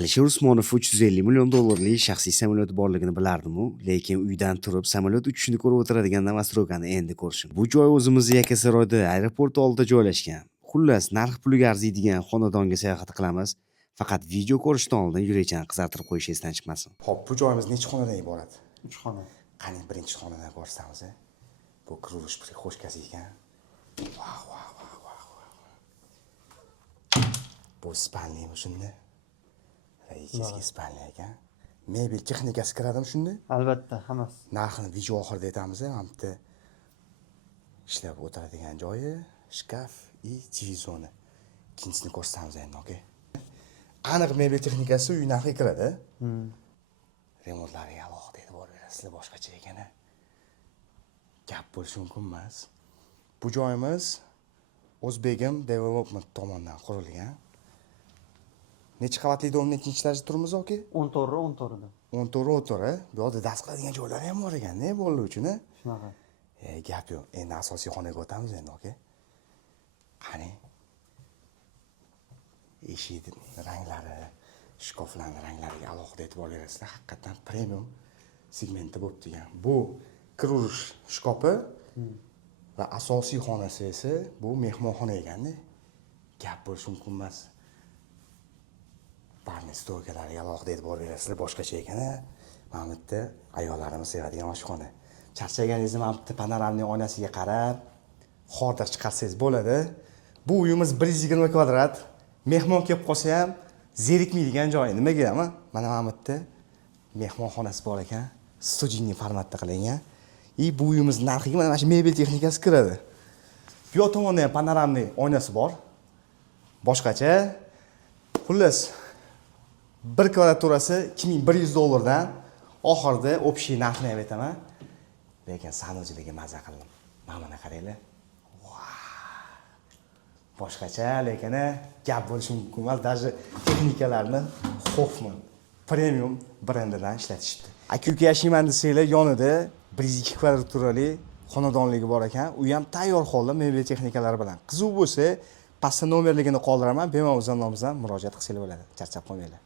Alisher Usmonov 350 million dollarlik shaxsiy samolyoti borligini bilardim-u, lekin uydan turib samolyot uchishini ko'rib o'tiradigan Navastro'kani endi ko'rishim. Bu joy o'zimizning Yakkasaroyda aeroport oldida joylashgan. Xullas, narx puliga arziydigan xonadonga sayohat qilamiz. Faqat video ko'rishdan oldin yurakchani qizartirib qo'yish esdan chiqmasin. Xo'p, bu joyimiz necha xonadan iborat? 3 xona. Qani birinchi xonadan ko'rsatamiz. Bu qurilish xo'shkasi ekan. Vau. Bu spalniymi shunda? Ikkiga spalniy ekan. Mebel texnikasi kiradimi shunda? Albatta, hammasi. Narxini video oxirida aytamiz. Mana bu yerda ishlab o'tiradigan joyi, shkaf и televizor. Ikkinchisini ko'rsatamiz endi, okey. Aniq mebel texnikasi uy narxiga kiradi. Remontlariga alohida e'tibor berasizlar, boshqacha ekan-a. Gap bo'lishi mumkin emas. Bu joyimiz O'zbegim Development tomonidan qurilgan. Necha qavatli domni nechinchi etajda turibmiz, okey? 14 14. Bu yerda dast qiladigan joylari ham bor ekan-da, bolalar uchun, a? Shunaqa. Gap yo'q. Endi asosiy xonaga o'tamiz endi, okey? Qani. Eshik ranglari, shkoflarning ranglariga alohida e'tibor berasizlar. Haqiqatan premium segmentda bo'lib turgan. Bu kirush shkopi va asosiy xonasi esa bu mehmonxona ekan-da. Gap bo'lishi mumkin emas. Barni stoykalariga alohida e'tibor berasizlar, boshqacha ekan-a. Mana bu yerda ayollarimiz sevadigan oshxona. Charchaganingizni mana bu yerda panoramli oynasiga qarab, xotir chiqarsangiz bo'ladi. Bu uyimiz 120 kvadrat. Mehmon kelib qolsa ham zerikmaydigan joy. Nimaga ham? Mana bu yerda mehmonxonasi bor ekan. Studiyniy formatda qilingan. Bu uyimiz narxiga mana shu mebel texnikasi kiradi. Bu yoq tomonda ham panoramli oynasi bor. Boshqacha. Xullas, 1 kvadraturasi 2100 dollardan oxirida общий narxini ham aytaman. Lekin sanoqchiligiga maza qildim. Mana qaranglar. Boshqacha, lekin gap bo'lishi mumkin emas. Даже texnikalarni Hoffman premium brendidan ishlatishdi. Aka-uka yashayman desanglar, yonida 102 kvadraturali xonadonligi bor ekan. U ham tayyor holda mebel texnikalari bilan. Qiziq bo'lsa, pastda nomerligini qoldiraman. Bemalol o'z nomimizdan murojaat qilsanglar bo'ladi. Charchab qolmanglar.